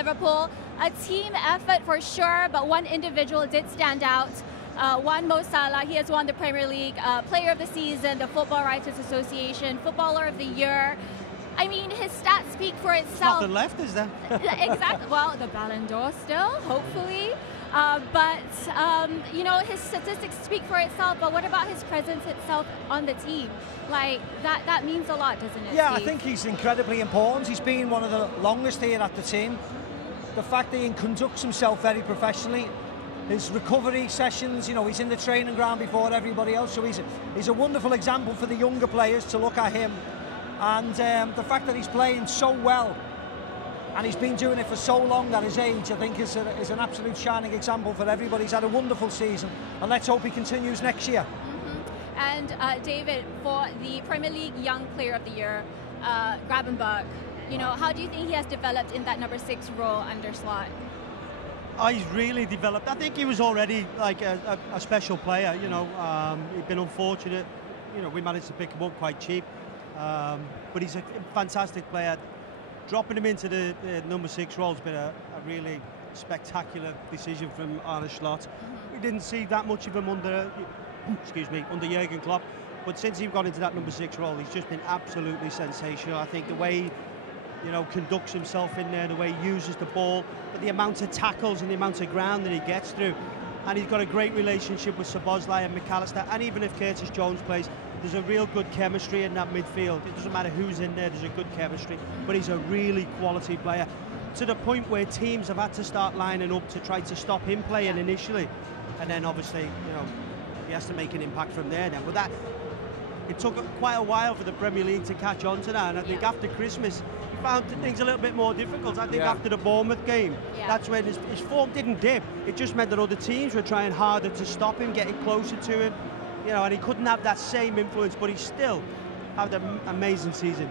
Liverpool. A team effort for sure, but one individual did stand out. One, Mo Salah, he has won the Premier League Player of the Season, the Football Writers Association, Footballer of the Year. I mean, his stats speak for itself. Nothing left, is there? Exactly. Well, the Ballon d'Or still, hopefully. You know, his statistics speak for itself, but what about his presence itself on the team? Like, that means a lot, doesn't it, Yeah, Steve? I think he's incredibly important. He's been one of the longest here at the team. The fact that he conducts himself very professionally, his recovery sessions, you know, he's in the training ground before everybody else, so he's a wonderful example for the younger players to look at him. And the fact that he's playing so well, and he's been doing it for so long at his age, I think is an absolute shining example for everybody. He's had a wonderful season, and let's hope he continues next year. And David, for the Premier League Young Player of the Year, Gravenberch, you know, how do you think he has developed in that number 6 role under Slot? Oh, he's really developed. I think he was already like a special player, you know. He'd been unfortunate, you know, we managed to pick him up quite cheap, but he's a fantastic player. Dropping him into the number 6 role has been a really spectacular decision from Arne Slot. We didn't see that much of him under, under Jurgen Klopp, but since he got into that number 6 role, he's just been absolutely sensational. I think the way he, you know, conducts himself in there, the way he uses the ball, but the amount of tackles and the amount of ground that he gets through, and he's got a great relationship with Szoboszlai and McAllister, and even if Curtis Jones plays, there's a real good chemistry in that midfield. It doesn't matter who's in there, there's a good chemistry, but he's a really quality player, to the point where teams have had to start lining up to try to stop him playing initially, and then obviously, you know, he has to make an impact from there then. But that, it took quite a while for the Premier League to catch on to that, and I think after Christmas, he found things a little bit more difficult. I think after the Bournemouth game, that's when his form didn't dip. It just meant that other teams were trying harder to stop him, getting closer to him, you know, and he couldn't have that same influence, but he still had an amazing season.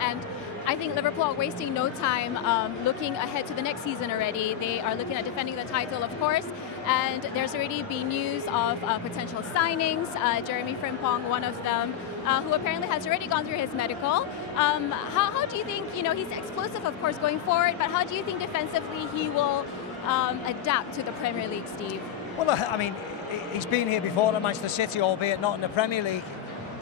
And I think Liverpool are wasting no time looking ahead to the next season already. They are looking at defending the title, of course, and there's already been news of potential signings. Jeremy Frimpong, one of them, who apparently has already gone through his medical. How do you think, you know, he's explosive, of course, going forward, but how do you think defensively he will adapt to the Premier League, Steve? Well, I mean, he's been here before at Manchester City, albeit not in the Premier League.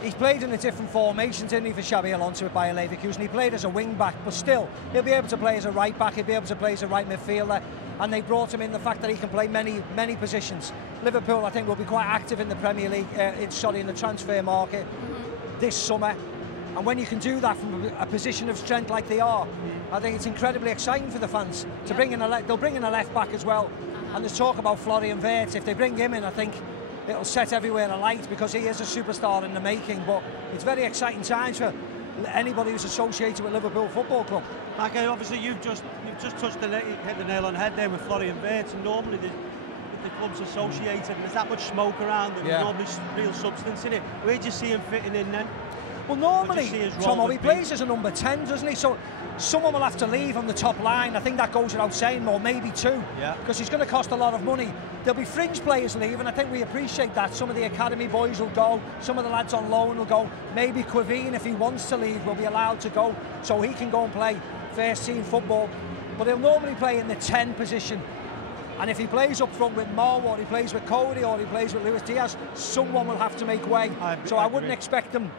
He's played in a different formation, didn't he, for Xabi Alonso at Bayer Leverkusen. He played as a wing-back, but still, he'll be able to play as a right-back, he'll be able to play as a right midfielder, and they brought him in the fact that he can play many positions. Liverpool, I think, will be quite active in the Premier League, in the transfer market this summer. And when you can do that from a position of strength like they are, I think it's incredibly exciting for the fans to bring in they'll bring in a left-back as well. And there's talk about Florian Wirtz. If they bring him in, I think it'll set everywhere alight because he is a superstar in the making. But it's very exciting times for anybody who's associated with Liverpool Football Club. Like obviously you've just hit the nail on the head there with Florian Wirtz, and normally the club's associated and there's that much smoke around and there's normally real substance in it. Where do you see him fitting in then? Well, normally, Tomo, he plays as a number 10, doesn't he? So someone will have to leave on the top line. I think that goes without saying, or maybe 2, because he's going to cost a lot of money. There'll be fringe players leaving. I think we appreciate that. Some of the academy boys will go. Some of the lads on loan will go. Maybe Quivine, if he wants to leave, will be allowed to go so he can go and play first-team football. But he'll normally play in the 10 position. And if he plays up front with Mo, or he plays with Cody, or he plays with Luis Diaz, someone will have to make way. I wouldn't expect them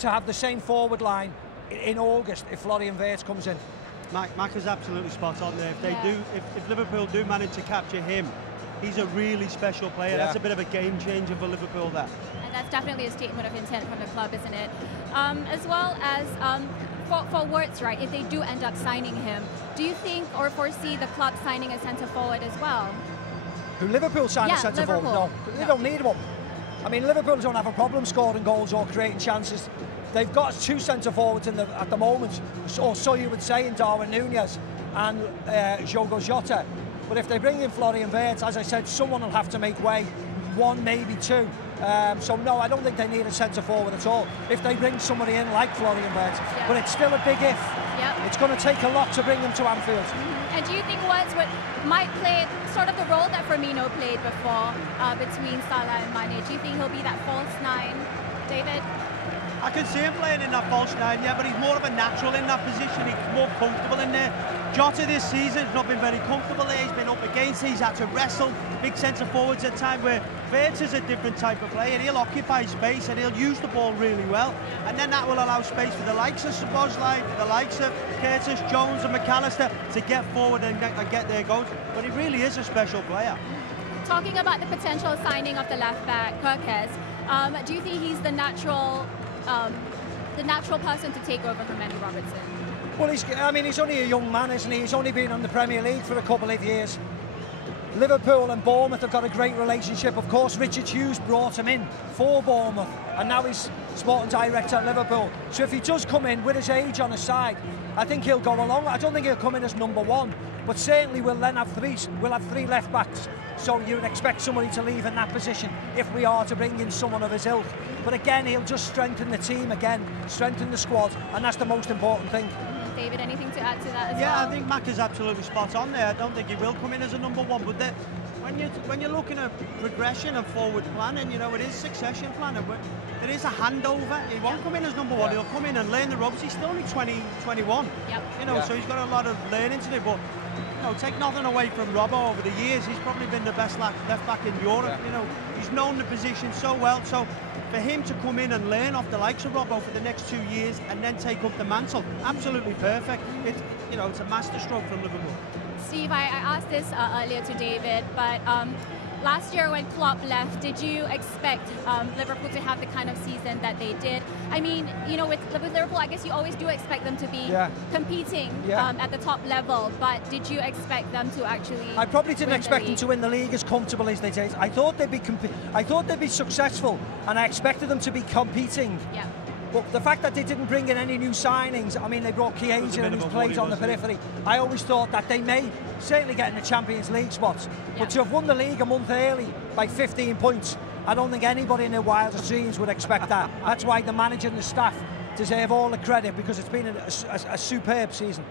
to have the same forward line in August if Florian Wirtz comes in. Mac is absolutely spot on there. If Liverpool do manage to capture him, he's a really special player. That's a bit of a game changer for Liverpool, that. And that's definitely a statement of intent from the club, isn't it? As well as for Wirtz, right, if they do end up signing him, do you think or foresee the club signing a centre forward as well? Who, Liverpool sign a centre forward? No, they don't need one. I mean, Liverpool don't have a problem scoring goals or creating chances. They've got 2 centre forwards at the moment, or so you would say, in Darwin Núñez and Diogo Jota. But if they bring in Florian Wirtz, as I said, someone will have to make way. 1, maybe 2. So no, I don't think they need a centre forward at all. If they bring somebody in like Florian Wirtz, but it's still a big if. It's going to take a lot to bring them to Anfield. And do you think Wirtz might play sort of the role that Firmino played before between Salah and Mane? Do you think he'll be that false 9, David? I can see him playing in that false 9, yeah, but he's more of a natural in that position. He's more comfortable in there. Jota this season has not been very comfortable there. He's been up against it. He's had to wrestle big centre forwards at time, where Wirtz is a different type of player. He'll occupy space and he'll use the ball really well. And then that will allow space for the likes of Sosial, the likes of Curtis Jones and McAllister to get forward and get their goals. But he really is a special player. Talking about the potential signing of the left back, Kirkes, do you think he's the natural person to take over from Andy Robertson? Well, he's only a young man, isn't he? He's only been on the Premier League for a couple of years. Liverpool and Bournemouth have got a great relationship. Of course, Richard Hughes brought him in for Bournemouth, and now he's sporting director at Liverpool. So if he does come in with his age on his side, I think he'll go along. I don't think he'll come in as number one, but certainly we'll then have three left backs. So you would expect somebody to leave in that position if we are to bring in someone of his ilk. But again, he'll just strengthen the team again, strengthen the squad, and that's the most important thing. David, anything to add to that as well? Yeah, I think Mac is absolutely spot on there. I don't think he will come in as a number one, but when you're looking at progression and forward planning, you know, it is succession planning. There is a handover. He won't come in as number one. He'll come in and learn the ropes. He's still only 21. Yep. You know, so he's got a lot of learning to do. But you know, take nothing away from Robbo over the years. He's probably been the best left back in Europe. You know, he's known the position so well. So for him to come in and learn off the likes of Robbo for the next 2 years and then take up the mantle, absolutely perfect. It's a masterstroke from Liverpool. Steve, I asked this earlier to David, but last year when Klopp left, did you expect Liverpool to have the kind of season that they did? I mean, you know, with Liverpool, I guess you always do expect them to be competing at the top level, but did you expect them to actually I probably didn't expect them to win the league as comfortable as they did. I thought they'd be successful, and I expected them to be competing. Yeah. But the fact that they didn't bring in any new signings, I mean, they brought Chiesa in, who's played on the periphery. I always thought that they may certainly get in the Champions League spots. But to have won the league a month early by 15 points, I don't think anybody in their wildest dreams would expect that. That's why the manager and the staff deserve all the credit, because it's been a superb season.